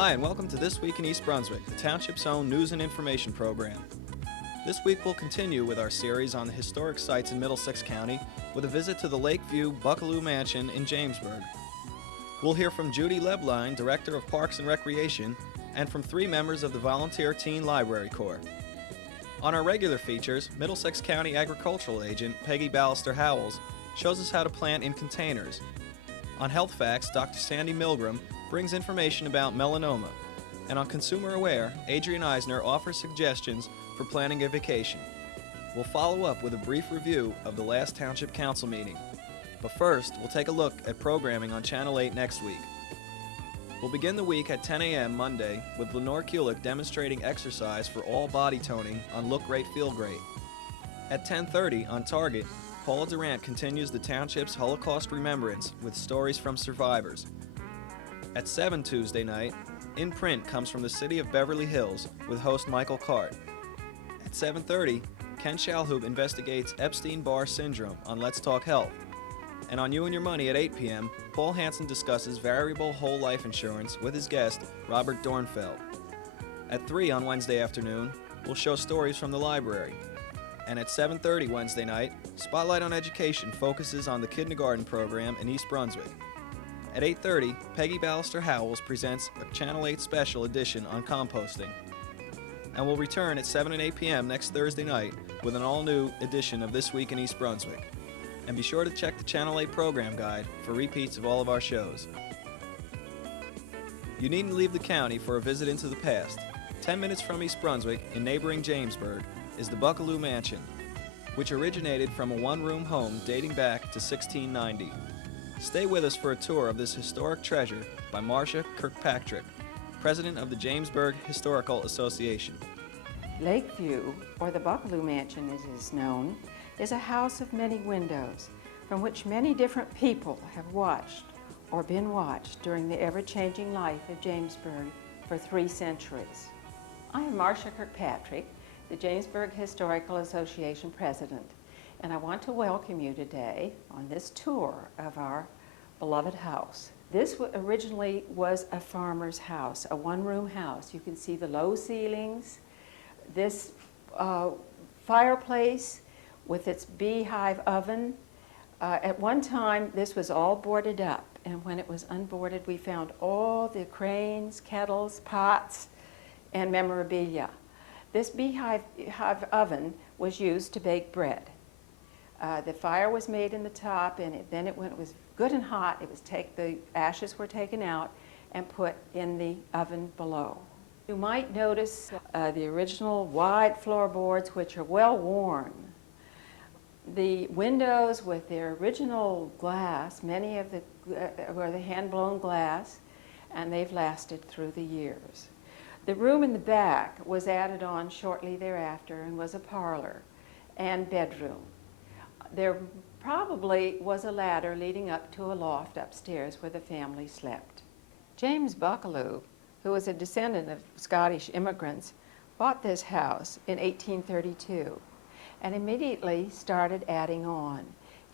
Hi, and welcome to This Week in East Brunswick, the Township's own news and information program. This week we'll continue with our series on the historic sites in Middlesex County with a visit to the Lakeview Buckelew Mansion in Jamesburg. We'll hear from Judy Lebline, Director of Parks and Recreation, and from 3 members of the Volunteer Teen Library Corps. On our regular features, Middlesex County Agricultural Agent Pegi Ballister-Howells shows us how to plant in containers. On Health Facts, Dr. Sandy Milgram brings information about melanoma. And on Consumer Aware, Adrian Eisner offers suggestions for planning a vacation. We'll follow up with a brief review of the last Township Council meeting. But first, we'll take a look at programming on Channel 8 next week. We'll begin the week at 10 a.m. Monday with Lenore Kulik demonstrating exercise for all body toning on Look Great, Feel Great. At 10:30 on Target, Paula Durant continues the Township's Holocaust Remembrance with stories from survivors. At 7 Tuesday night, In Print comes from the city of Beverly Hills with host Michael Cart. At 7:30, Ken Shalhoub investigates Epstein-Barr syndrome on Let's Talk Health. And on You and Your Money at 8 p.m., Paul Hansen discusses variable whole life insurance with his guest, Robert Dornfeld. At 3 on Wednesday afternoon, we'll show stories from the library. And at 7:30 Wednesday night, Spotlight on Education focuses on the kindergarten program in East Brunswick. At 8:30, Pegi Ballister-Howells presents a Channel 8 special edition on composting. And we'll return at 7 and 8 p.m. next Thursday night with an all-new edition of This Week in East Brunswick. And be sure to check the Channel 8 program guide for repeats of all of our shows. You needn't leave the county for a visit into the past. 10 minutes from East Brunswick, in neighboring Jamesburg, is the Buckelew Mansion, which originated from a one-room home dating back to 1690. Stay with us for a tour of this historic treasure by Marcia Kirkpatrick, President of the Jamesburg Historical Association. Lakeview, or the Buckelew Mansion as it is known, is a house of many windows from which many different people have watched or been watched during the ever-changing life of Jamesburg for 3 centuries. I am Marcia Kirkpatrick, the Jamesburg Historical Association President, and I want to welcome you today on this tour of our beloved house. This originally was a farmer's house, a one-room house. You can see the low ceilings, this fireplace with its beehive oven. At one time, this was all boarded up, and when it was unboarded, we found all the cranes, kettles, pots, and memorabilia. This beehive oven was used to bake bread. The fire was made in the top, and when it was good and hot, the ashes were taken out and put in the oven below. You might notice the original wide floorboards, which are well worn. The windows with their original glass, many of the were the hand-blown glass, and they've lasted through the years. The room in the back was added on shortly thereafter and was a parlor and bedroom. There probably was a ladder leading up to a loft upstairs where the family slept. James Buckelew, who was a descendant of Scottish immigrants, bought this house in 1832 and immediately started adding on.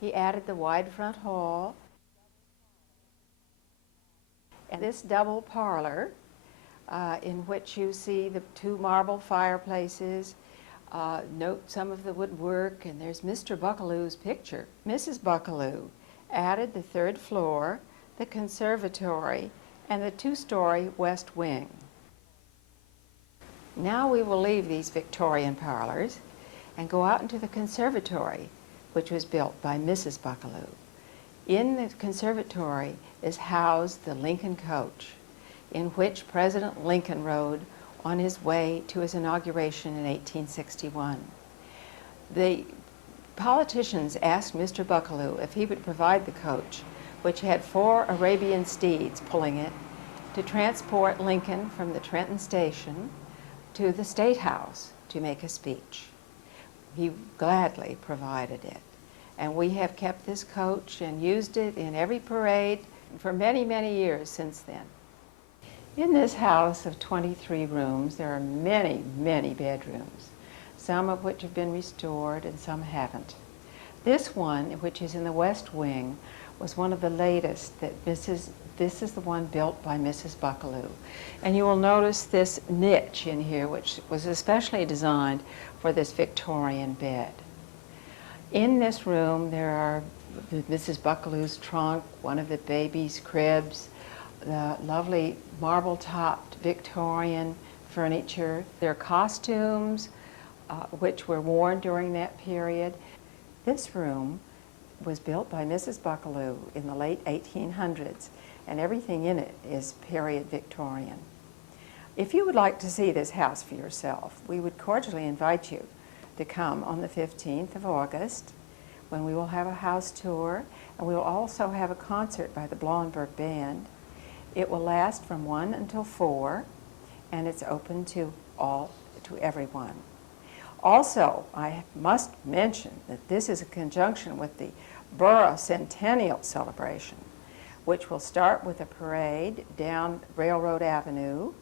He added the wide front hall and this double parlor in which you see the 2 marble fireplaces. Note some of the woodwork, and there's Mr. Buckelew's picture. Mrs. Buckelew added the 3rd floor, the conservatory, and the 2-story west wing. Now we will leave these Victorian parlors and go out into the conservatory, which was built by Mrs. Buckelew. In the conservatory is housed the Lincoln coach, in which President Lincoln rode on his way to his inauguration in 1861. The politicians asked Mr. Buckelew if he would provide the coach, which had 4 Arabian steeds pulling it, to transport Lincoln from the Trenton station to the State House to make a speech. He gladly provided it. And we have kept this coach and used it in every parade for many, many years since then. In this house of 23 rooms, there are many, many bedrooms, some of which have been restored and some haven't. This one, which is in the west wing, was one of the latest that Mrs. This is the one built by Mrs. Buckelew. And you will notice this niche in here, which was especially designed for this Victorian bed. In this room, there are Mrs. Buckelew's trunk, one of the baby's cribs, the lovely marble-topped Victorian furniture, their costumes, which were worn during that period. This room was built by Mrs. Buckelew in the late 1800s, and everything in it is period Victorian. If you would like to see this house for yourself, we would cordially invite you to come on the 15th of August, when we will have a house tour, and we will also have a concert by the Blauenberg Band. It will last from 1 until 4, and it's open to everyone. Also, I must mention that this is in conjunction with the Borough Centennial Celebration, which will start with a parade down Railroad Avenue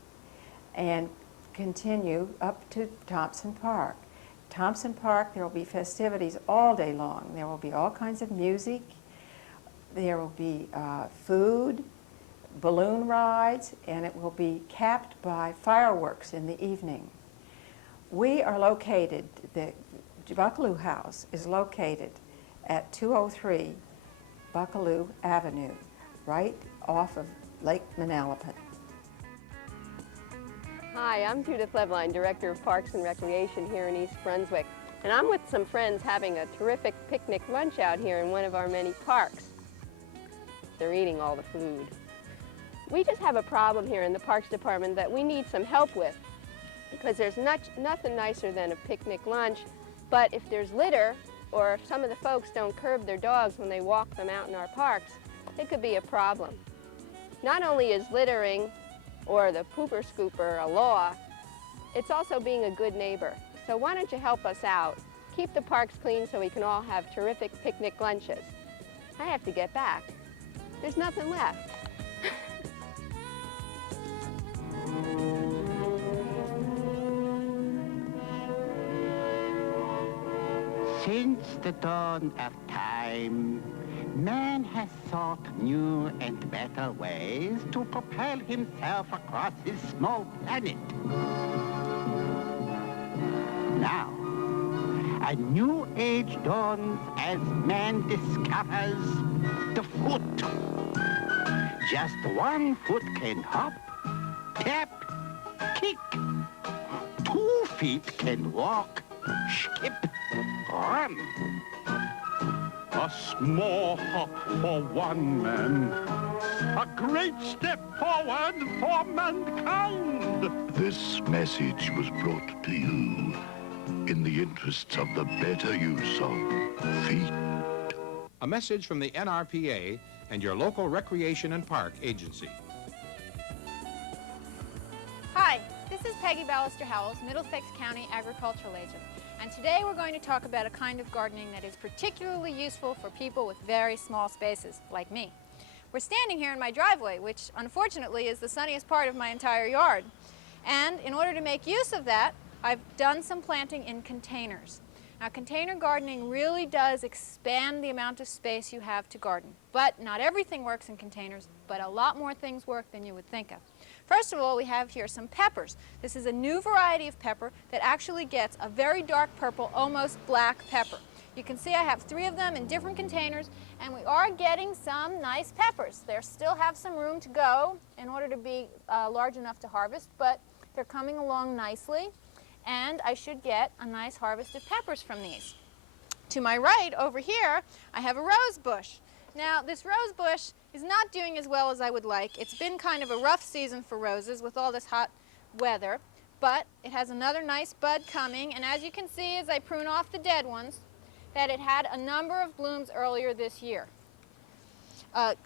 and continue up to Thompson Park. Thompson Park, there will be festivities all day long. There will be all kinds of music. There will be food, balloon rides, and it will be capped by fireworks in the evening. We are located, the Buckelew House is located at 203 Buckelew Avenue, right off of Lake Manalapan. Hi, I'm Judith Levline, Director of Parks and Recreation here in East Brunswick, and I'm with some friends having a terrific picnic lunch out here in one of our many parks. They're eating all the food. We just have a problem here in the Parks Department that we need some help with, because there's nothing nicer than a picnic lunch, but if there's litter, or if some of the folks don't curb their dogs when they walk them out in our parks, it could be a problem. Not only is littering or the pooper scooper a law, it's also being a good neighbor. So why don't you help us out? Keep the parks clean so we can all have terrific picnic lunches. I have to get back. There's nothing left. Since the dawn of time, man has sought new and better ways to propel himself across his small planet. Now, a new age dawns as man discovers the foot. Just one foot can hop, tap, kick. 2 feet can walk, skip, run. A small hop for one man, a great step forward for mankind. This message was brought to you in the interests of the better use of feet. A message from the NRPA and your local recreation and park agency. Hi, this is Peggy Ballister-Howells, Middlesex County Agricultural Agent. And today we're going to talk about a kind of gardening that is particularly useful for people with very small spaces, like me. We're standing here in my driveway, which unfortunately is the sunniest part of my entire yard. And in order to make use of that, I've done some planting in containers. Now, container gardening really does expand the amount of space you have to garden. But not everything works in containers, but a lot more things work than you would think of. First of all, we have here some peppers. This is a new variety of pepper that actually gets a very dark purple, almost black pepper. You can see I have 3 of them in different containers, and we are getting some nice peppers. They still have some room to go in order to be large enough to harvest, but they're coming along nicely, and I should get a nice harvest of peppers from these. To my right, over here, I have a rose bush. Now, this rose bush is not doing as well as I would like. It's been kind of a rough season for roses with all this hot weather, but it has another nice bud coming, and as you can see as I prune off the dead ones, that it had a number of blooms earlier this year.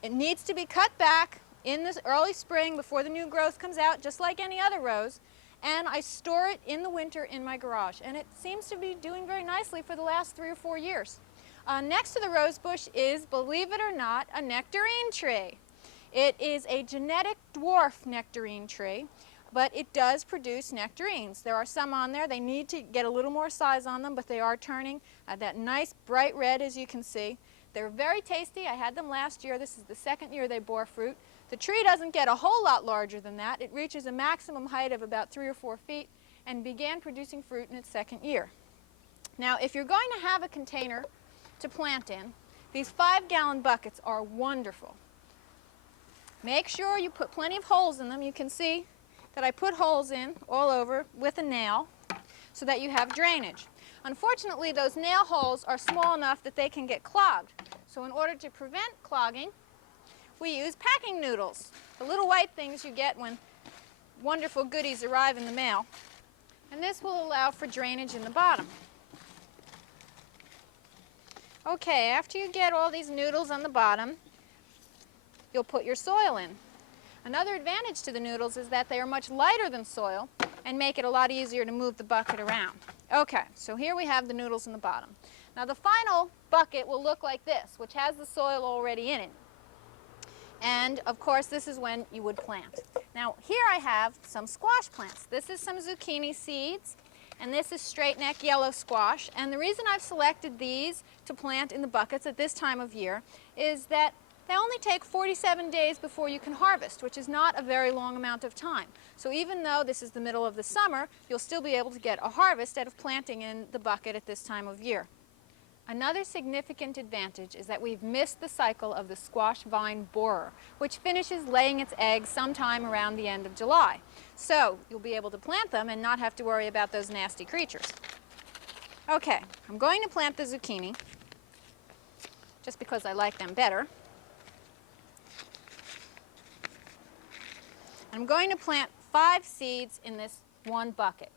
It needs to be cut back in this early spring before the new growth comes out, just like any other rose, and I store it in the winter in my garage, and it seems to be doing very nicely for the last 3 or 4 years. Next to the rose bush is, believe it or not, a nectarine tree. It is a genetic dwarf nectarine tree, but it does produce nectarines. There are some on there. They need to get a little more size on them, but they are turning that nice bright red, as you can see. They're very tasty. I had them last year. This is the 2nd year they bore fruit. The tree doesn't get a whole lot larger than that. It reaches a maximum height of about 3 or 4 feet and began producing fruit in its second year. Now, if you're going to have a container to plant in, these 5-gallon buckets are wonderful. Make sure you put plenty of holes in them. You can see that I put holes in all over with a nail so that you have drainage. Unfortunately, those nail holes are small enough that they can get clogged. So in order to prevent clogging, we use packing noodles, the little white things you get when wonderful goodies arrive in the mail. And this will allow for drainage in the bottom. Okay, after you get all these noodles on the bottom, you'll put your soil in. Another advantage to the noodles is that they are much lighter than soil and make it a lot easier to move the bucket around. Okay, so here we have the noodles in the bottom. Now the final bucket will look like this, which has the soil already in it. And of course, this is when you would plant. Now here I have some squash plants. This is some zucchini seeds, and this is straight neck yellow squash. And the reason I've selected these to plant in the buckets at this time of year is that they only take 47 days before you can harvest, which is not a very long amount of time. So even though this is the middle of the summer, you'll still be able to get a harvest out of planting in the bucket at this time of year. Another significant advantage is that we've missed the cycle of the squash vine borer, which finishes laying its eggs sometime around the end of July. So you'll be able to plant them and not have to worry about those nasty creatures. Okay, I'm going to plant the zucchini, just because I like them better. I'm going to plant 5 seeds in this one bucket.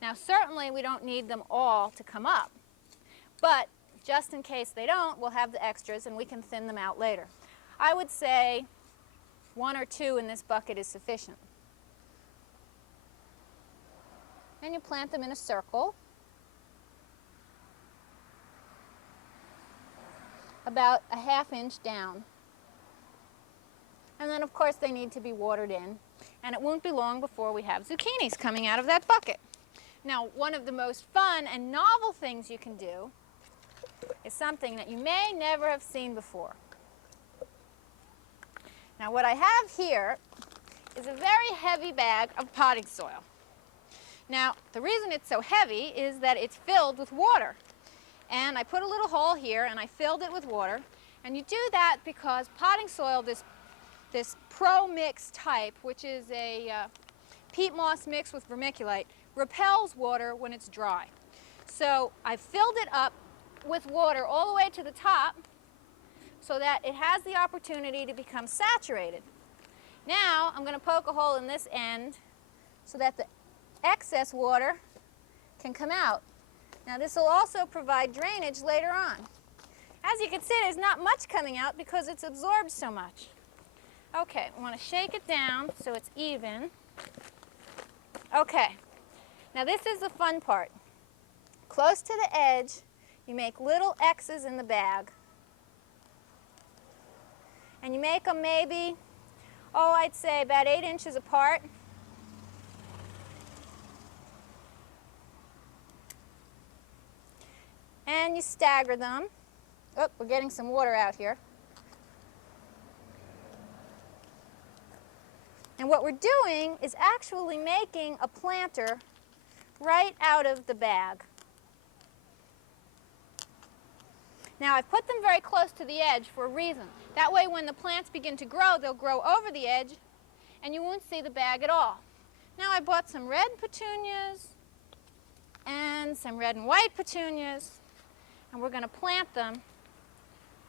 Now certainly we don't need them all to come up, but just in case they don't, we'll have the extras and we can thin them out later. I would say 1 or 2 in this bucket is sufficient. And you plant them in a circle, about a ½ inch down. And then of course they need to be watered in, and it won't be long before we have zucchinis coming out of that bucket. Now, one of the most fun and novel things you can do is something that you may never have seen before. Now what I have here is a very heavy bag of potting soil. Now the reason it's so heavy is that it's filled with water. And I put a little hole here and I filled it with water. And you do that because potting soil, this pro-mix type, which is a peat moss mixed with vermiculite, repels water when it's dry. So I filled it up with water all the way to the top so that it has the opportunity to become saturated. Now I'm going to poke a hole in this end so that the excess water can come out. Now this will also provide drainage later on. As you can see, there's not much coming out because it's absorbed so much. Okay, I want to shake it down so it's even. Okay, now this is the fun part. Close to the edge, you make little X's in the bag. And you make them maybe, I'd say about 8 inches apart. And you stagger them. Oh, we're getting some water out here. And what we're doing is actually making a planter right out of the bag. Now I've put them very close to the edge for a reason. That way when the plants begin to grow, they'll grow over the edge and you won't see the bag at all. Now I bought some red petunias and some red and white petunias, and we're going to plant them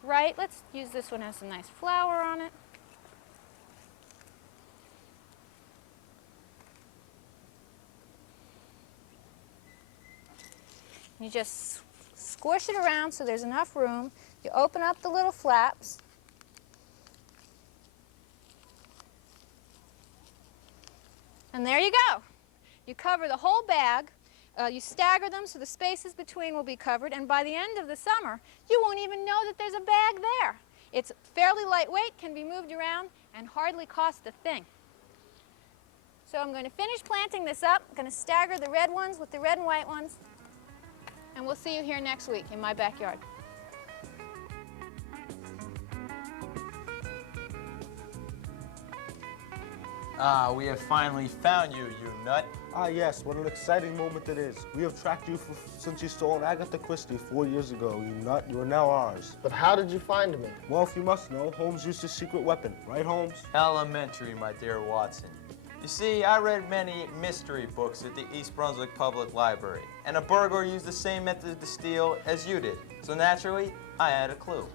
right. Let's use this one, has some nice flower on it. You just squish it around so there's enough room. You open up the little flaps. And there you go. You cover the whole bag. You stagger them so the spaces between will be covered. And by the end of the summer, you won't even know that there's a bag there. It's fairly lightweight, can be moved around, and hardly cost a thing. So I'm going to finish planting this up. I'm going to stagger the red ones with the red and white ones. And we'll see you here next week in my backyard. Ah, we have finally found you, you nut. Ah, yes, what an exciting moment it is. We have tracked you since you stole Agatha Christie 4 years ago, you nut. You are now ours. But how did you find me? Well, if you must know, Holmes used his secret weapon. Right, Holmes? Elementary, my dear Watson. You see, I read many mystery books at the East Brunswick Public Library, and a burglar used the same method to steal as you did. So naturally, I had a clue.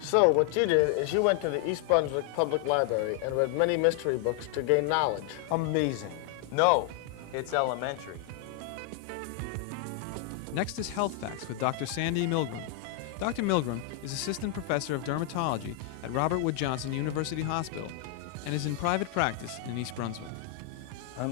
So what you did is you went to the East Brunswick Public Library and read many mystery books to gain knowledge. Amazing. No, it's elementary. Next is Health Facts with Dr. Sandy Milgram. Dr. Milgram is Assistant Professor of Dermatology at Robert Wood Johnson University Hospital and is in private practice in East Brunswick.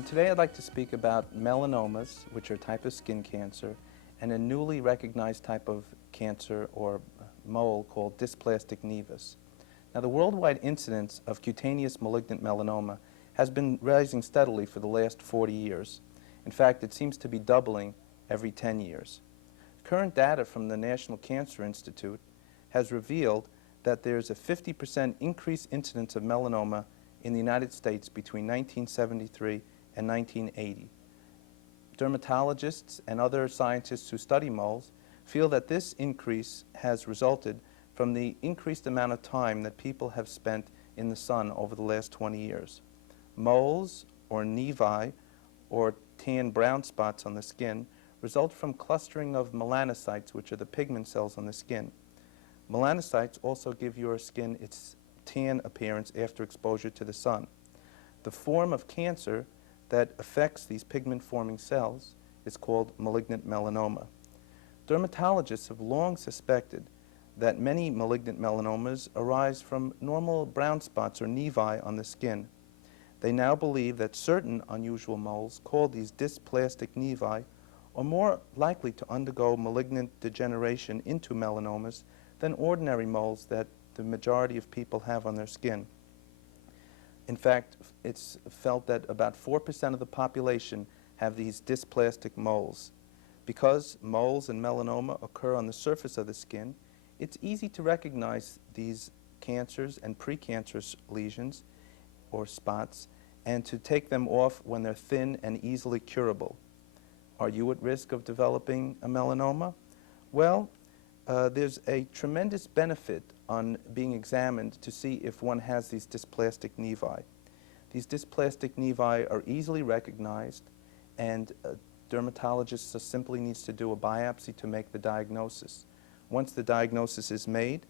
Today I'd like to speak about melanomas, which are a type of skin cancer, and a newly recognized type of cancer or mole called dysplastic nevus. Now, the worldwide incidence of cutaneous malignant melanoma has been rising steadily for the last 40 years. In fact, it seems to be doubling every 10 years. Current data from the National Cancer Institute has revealed that there's a 50% increased incidence of melanoma in the United States between 1973 and 1980. Dermatologists and other scientists who study moles feel that this increase has resulted from the increased amount of time that people have spent in the sun over the last 20 years. Moles, or nevi, or tan brown spots on the skin, result from clustering of melanocytes, which are the pigment cells on the skin. Melanocytes also give your skin its tan appearance after exposure to the sun. The form of cancer that affects these pigment-forming cells is called malignant melanoma. Dermatologists have long suspected that many malignant melanomas arise from normal brown spots or nevi on the skin. They now believe that certain unusual moles, called these dysplastic nevi, are more likely to undergo malignant degeneration into melanomas than ordinary moles that the majority of people have on their skin. In fact, it's felt that about 4% of the population have these dysplastic moles. Because moles and melanoma occur on the surface of the skin, it's easy to recognize these cancers and precancerous lesions or spots and to take them off when they're thin and easily curable. Are you at risk of developing a melanoma? Well, there's a tremendous benefit on being examined to see if one has these dysplastic nevi. These dysplastic nevi are easily recognized, and dermatologist simply needs to do a biopsy to make the diagnosis. Once the diagnosis is made,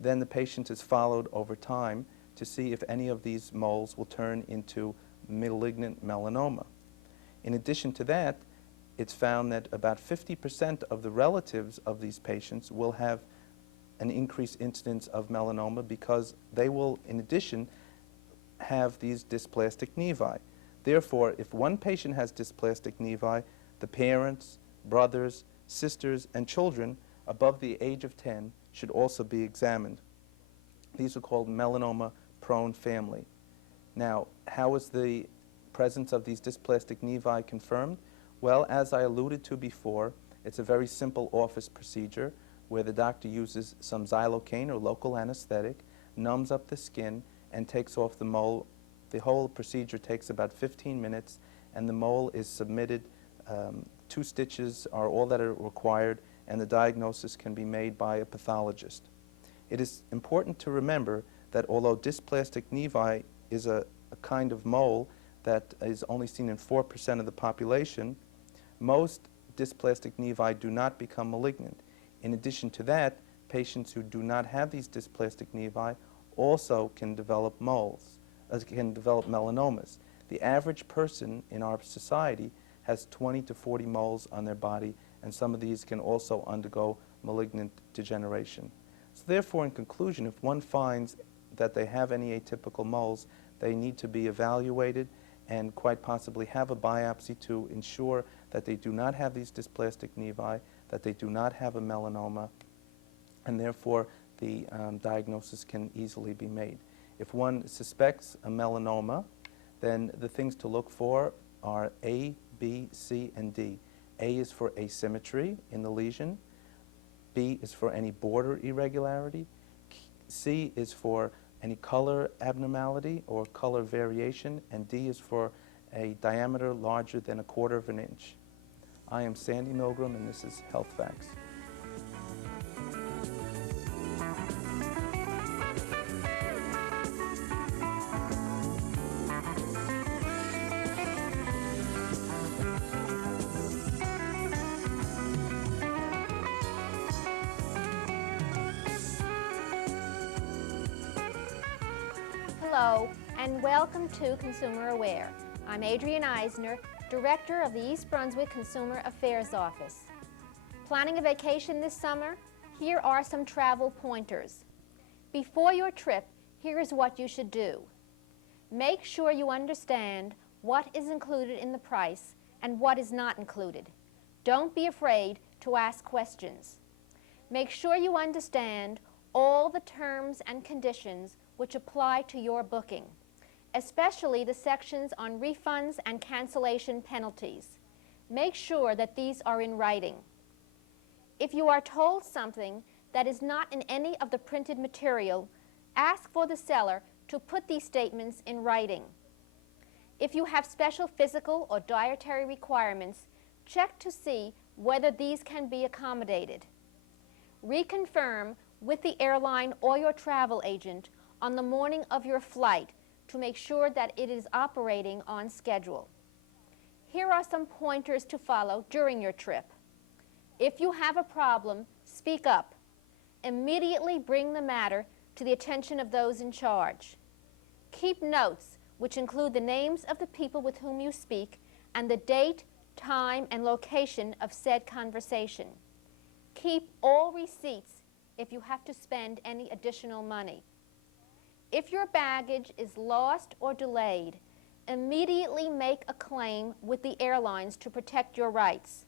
then the patient is followed over time to see if any of these moles will turn into malignant melanoma. In addition to that, it's found that about 50% of the relatives of these patients will have an increased incidence of melanoma because they will, in addition, have these dysplastic nevi. Therefore, if one patient has dysplastic nevi, the parents, brothers, sisters, and children above the age of 10 should also be examined. These are called melanoma-prone family. Now, how is the presence of these dysplastic nevi confirmed? Well, as I alluded to before, it's a very simple office procedure where the doctor uses some xylocaine or local anesthetic, numbs up the skin, and takes off the mole. The whole procedure takes about 15 minutes, and the mole is submitted. 2 stitches are all that are required, and the diagnosis can be made by a pathologist. It is important to remember that although dysplastic nevi is a kind of mole that is only seen in 4% of the population, most dysplastic nevi do not become malignant. In addition to that, patients who do not have these dysplastic nevi also can develop melanomas. The average person in our society has 20 to 40 moles on their body, and some of these can also undergo malignant degeneration. So therefore, in conclusion, if one finds that they have any atypical moles, they need to be evaluated and quite possibly have a biopsy to ensure that they do not have these dysplastic nevi, that they do not have a melanoma, and therefore the diagnosis can easily be made. If one suspects a melanoma, then the things to look for are A, B, C, and D. A is for asymmetry in the lesion. B is for any border irregularity. C is for any color abnormality or color variation, and D is for a diameter larger than 1/4 of an inch. I am Sandy Milgram, and this is Health Facts. Hello, and welcome to Consumer Aware. I'm Adrienne Eisner, Director of the East Brunswick Consumer Affairs Office. Planning a vacation this summer? Here are some travel pointers. Before your trip, here is what you should do. Make sure you understand what is included in the price and what is not included. Don't be afraid to ask questions. Make sure you understand all the terms and conditions which apply to your booking, especially the sections on refunds and cancellation penalties. Make sure that these are in writing. If you are told something that is not in any of the printed material, ask for the seller to put these statements in writing. If you have special physical or dietary requirements, check to see whether these can be accommodated. Reconfirm with the airline or your travel agent on the morning of your flight to make sure that it is operating on schedule. Here are some pointers to follow during your trip. If you have a problem, speak up. Immediately bring the matter to the attention of those in charge. Keep notes which include the names of the people with whom you speak and the date, time, and location of said conversation. Keep all receipts if you have to spend any additional money. If your baggage is lost or delayed, immediately make a claim with the airlines to protect your rights.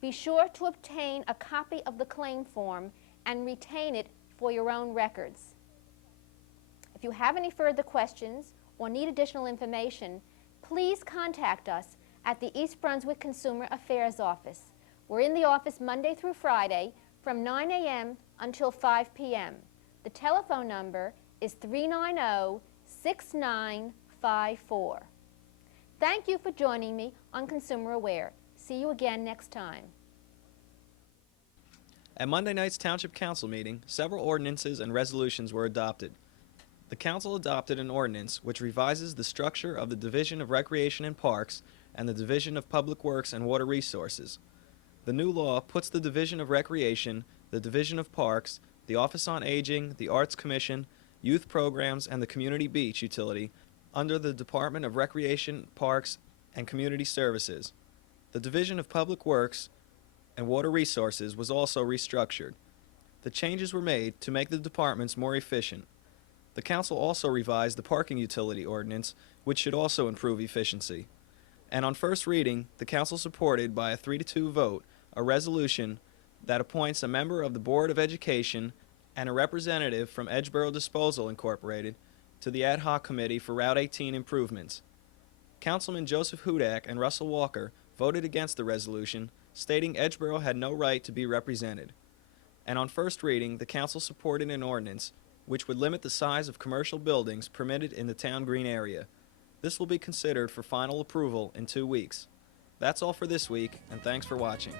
Be sure to obtain a copy of the claim form and retain it for your own records. If you have any further questions or need additional information, please contact us at the East Brunswick Consumer Affairs Office. We're in the office Monday through Friday from 9 a.m. until 5 p.m. The telephone number is 390-6954. Thank you for joining me on Consumer Aware. See you again next time. At Monday night's Township Council meeting, several ordinances and resolutions were adopted. The Council adopted an ordinance which revises the structure of the Division of Recreation and Parks and the Division of Public Works and Water Resources. The new law puts the Division of Recreation, the Division of Parks, the Office on Aging, the Arts Commission, Youth Programs, and the Community Beach Utility under the Department of Recreation, Parks, and Community Services. The Division of Public Works and Water Resources was also restructured. The changes were made to make the departments more efficient. The Council also revised the Parking Utility Ordinance, which should also improve efficiency. And on first reading, the Council supported by a 3-2 vote a resolution that appoints a member of the Board of Education and a representative from Edgeboro Disposal Incorporated to the Ad Hoc Committee for Route 18 improvements. Councilman Joseph Hudak and Russell Walker voted against the resolution, stating Edgeboro had no right to be represented. And on first reading, the Council supported an ordinance which would limit the size of commercial buildings permitted in the town green area. This will be considered for final approval in 2 weeks. That's all for this week, and thanks for watching.